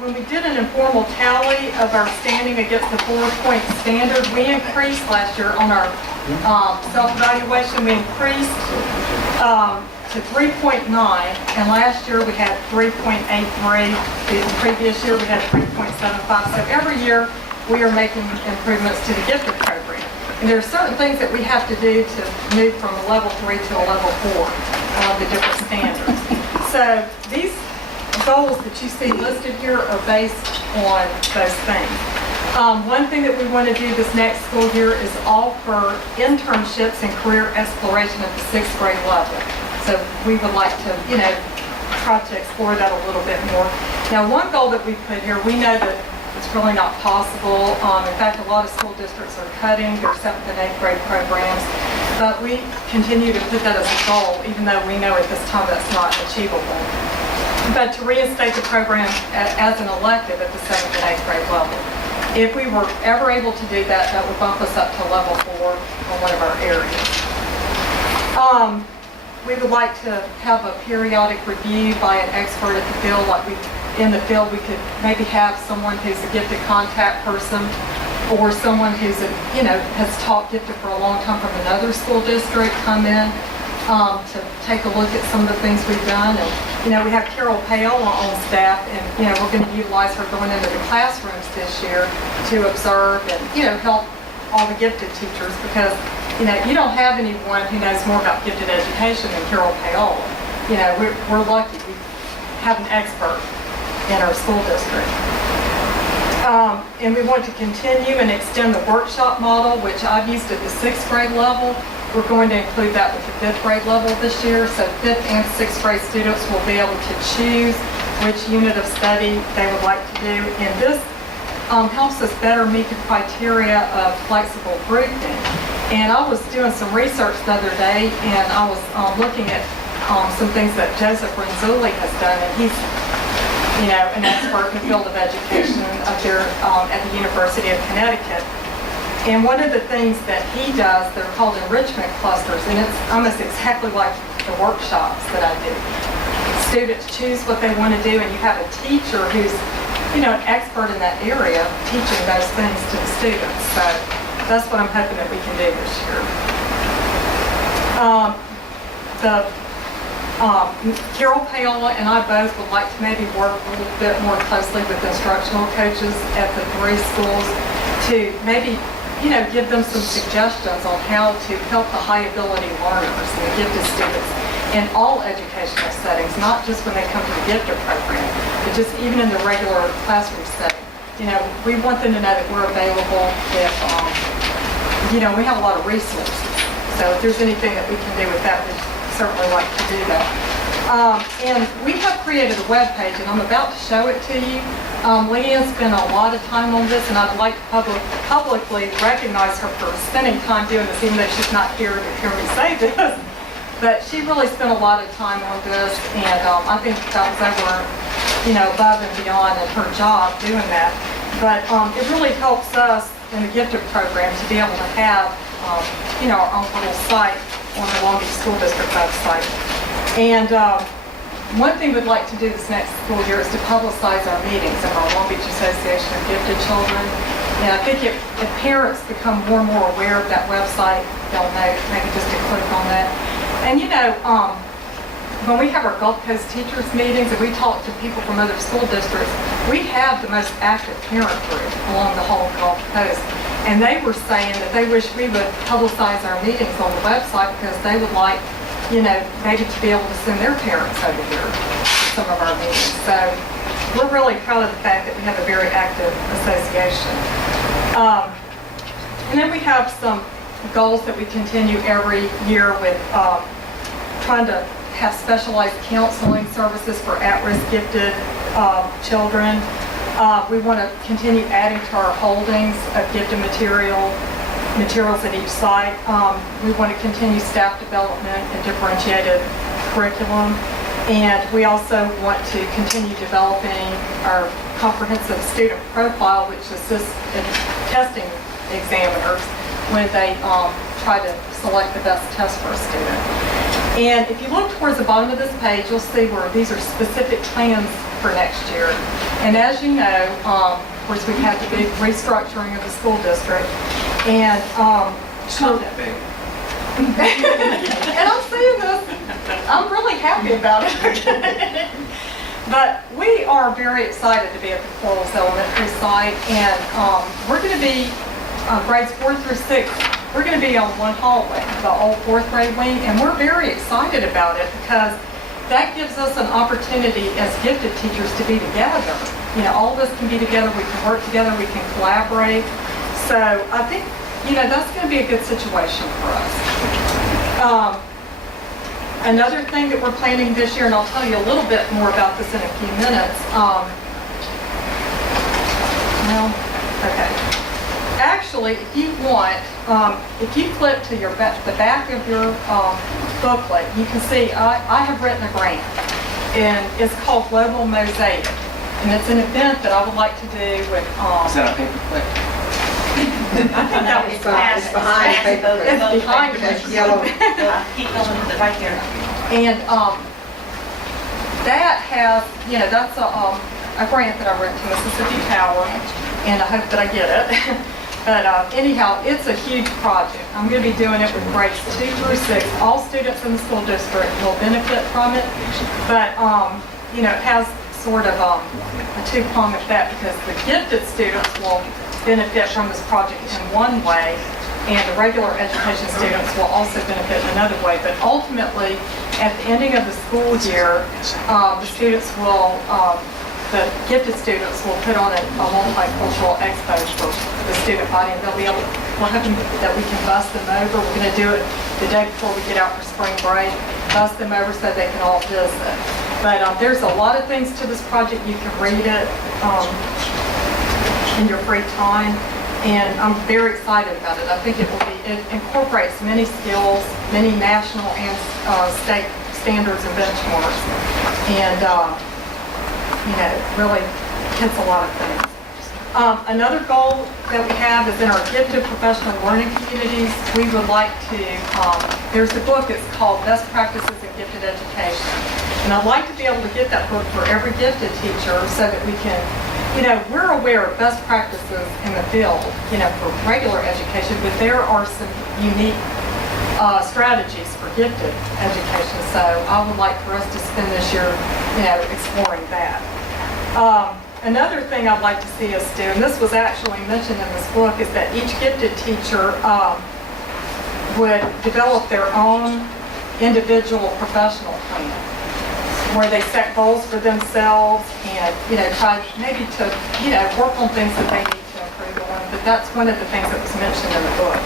when we did an informal tally of our standing against the 4-point standard, we increased last year on our self-evaluation. We increased to 3.9, and last year we had 3.83. The previous year we had 3.75. So every year we are making improvements to the gifted program. And there are certain things that we have to do to move from a level 3 to a level 4 on the different standards. So these goals that you see listed here are based on those things. One thing that we want to do this next school year is offer internships and career exploration at the 6th grade level. So we would like to, try to explore that a little bit more. Now, one goal that we put here, we know that it's really not possible. In fact, a lot of school districts are cutting their 7th and 8th grade programs, but we continue to put that as a goal, even though we know at this time that's not achievable. But to reinstate the program as an elective at the 7th and 8th grade level. If we were ever able to do that, that would bump us up to level 4 on one of our areas. We would like to have a periodic review by an expert at the field. In the field, we could maybe have someone who's a gifted contact person, or someone who's has taught gifted for a long time from another school district come in to take a look at some of the things we've done. And we have Carol Pale on staff, and we're going to utilize her going into the classrooms this year to observe and help all the gifted teachers, because you don't have anyone who knows more about gifted education than Carol Pale. We're lucky we have an expert in our school district. And we want to continue and extend the workshop model, which I've used at the 6th grade level. We're going to include that with the 5th grade level this year. So 5th and 6th grade students will be able to choose which unit of study they would like to do. And this helps us better meet the criteria of flexible grouping. And I was doing some research the other day, and I was looking at some things that Joseph Renzulli has done, and he's an expert in the field of education up there at the University of Connecticut. And one of the things that he does, they're called enrichment clusters, and it's almost exactly like the workshops that I do. Students choose what they want to do, and you have a teacher who's, an expert in that area teaching those things to the students. So that's what I'm hoping that we can do this year. Carol Pale and I both would like to maybe work a little bit more closely with instructional coaches at the 3 schools to maybe, give them some suggestions on how to help the high ability learners and the gifted students in all educational settings, not just when they come to the gifted program, but just even in the regular classroom setting. We want them to know that we're available if, we have a lot of resources. So if there's anything that we can do with that, we'd certainly like to do that. And we have created a web page, and I'm about to show it to you. Leanne spent a lot of time on this, and I'd like to publicly recognize her for spending time doing this, even though she's not here to hear me say this. But she really spent a lot of time on this, and I think that was over, above and beyond in her job doing that. But it really helps us in the gifted program to be able to have, our own little site on the Long Beach School District website. And one thing we'd like to do this next school year is to publicize our meetings of our Long Beach Association of Gifted Children. And I think if parents become more and more aware of that website, they'll know maybe just to click on that. And when we have our Gulf Coast teachers meetings and we talk to people from other school districts, we have the most active parent group along the whole Gulf Coast. And they were saying that they wish we would publicize our meetings on the website, because they would like, maybe to be able to send their parents over here to some of our meetings. So we're really proud of the fact that we have a very active association. And then we have some goals that we continue every year with trying to have specialized counseling services for at-risk gifted children. We want to continue adding to our holdings of gifted materials at each site. We want to continue staff development and differentiated curriculum. And we also want to continue developing our comprehensive student profile, which assists in testing examiners when they try to select the best test for a student. And if you look towards the bottom of this page, you'll see where these are specific plans for next year. And as you know, of course, we've had the big restructuring of the school district. And It's not that big. and I'm saying this, I'm really happy about it. But we are very excited to be at the Quarles Elementary site, and we're going to be grades 4 through 6. We're going to be on one hallway, the old 4th grade wing, and we're very excited about it because that gives us an opportunity as gifted teachers to be together. You know, all of us can be together, we can work together, we can collaborate. So I think, you know, that's going to be a good situation for us. Another thing that we're planning this year, and I'll tell you a little bit more about this in a few minutes. Actually, if you want, if you flip to your the back of your booklet, you can see I have written a grant, and it's called Global Mosaic, and it's an event that I would like to do with. Is that a paperclip? It's behind the paper. It's behind the It's yellow. Keep going with it right there. And that has, you know, that's a grant that I wrote to Mississippi Power, and I hope that I get it. But anyhow, it's a huge project. I'm going to be doing it with grades 2 through 6. All students in the school district will benefit from it, but you know, it has sort of a two-pronged effect because the gifted students will benefit from this project in one way, and the regular education students will also benefit in another way. But ultimately, at the ending of the school year, the students will, the gifted students will put on a multicultural expo for the student body, and they'll be able, we're hoping that we can bus them over. We're going to do it the day before we get out for spring break, bus them over so they can all visit. But there's a lot of things to this project. You can read it in your free time, and I'm very excited about it. I think it incorporates many skills, many national and state standards and benchmarks, and you know, really hits a lot of things. Another goal that we have is in our gifted professional learning communities. We would like to, there's a book, it's called Best Practices in Gifted Education, and I'd like to be able to get that book for every gifted teacher so that we can, you know, we're aware of best practices in the field, you know, for regular education, but there are some unique strategies for gifted education. So I would like for us to spend this year, you know, exploring that. Another thing I'd like to see us do, and this was actually mentioned in this book, is that each gifted teacher would develop their own individual professional plan, where they set goals for themselves and, you know, try maybe to, you know, work on things that they need to improve on. But that's one of the things that was mentioned in the book.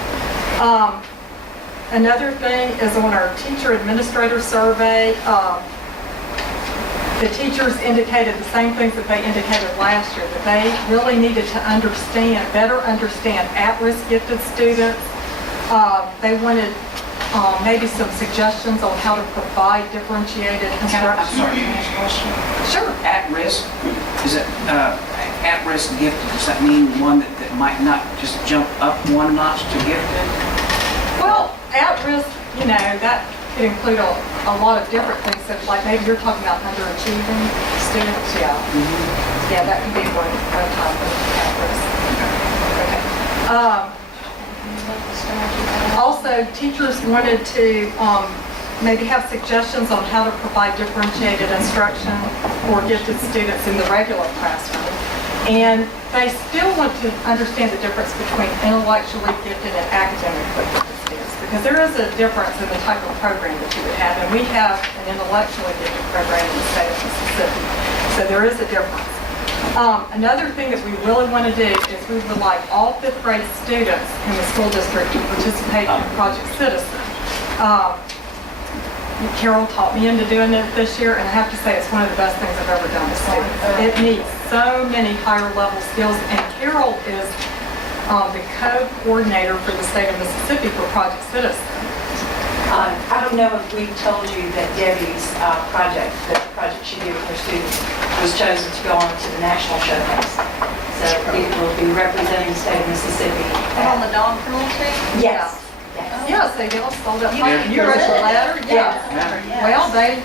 Another thing is on our teacher administrator survey, the teachers indicated the same things that they indicated last year, that they really needed to better understand at-risk gifted students. They wanted maybe some suggestions on how to provide differentiated instruction. I'm sorry, can I ask a question? Sure. At risk, is it at-risk gifted? Does that mean one that might not just jump up one notch to gifted? Well, at-risk, you know, that could include a lot of different things. So, like maybe you're talking about underachieving students. Yeah. Mm-hmm. Yeah, that could be one type of at-risk. Okay. Also, teachers wanted to maybe have suggestions on how to provide differentiated instruction for gifted students in the regular classroom. And they still want to understand the difference between intellectually gifted and academically gifted students, because there is a difference in the type of program that you would have. And we have an intellectually gifted program in the state of Mississippi. So there is a difference. Another thing that we really want to do is we would like all 5th grade students in the school district to participate in Project Citizen. Carol taught me into doing it this year, and I have to say it's one of the best things I've ever done with students. It needs so many higher level skills, and Carol is the co-coordinator for the state of Mississippi for Project Citizen. I don't know if we told you that Debbie's project, the project she did with her students, was chosen to go on to the national showcase. So it will be representing the state of Mississippi. On the dog cruelty? Yes. Yes, they all sold up. Yeah. You read the letter? Yes. Yeah. Well, they're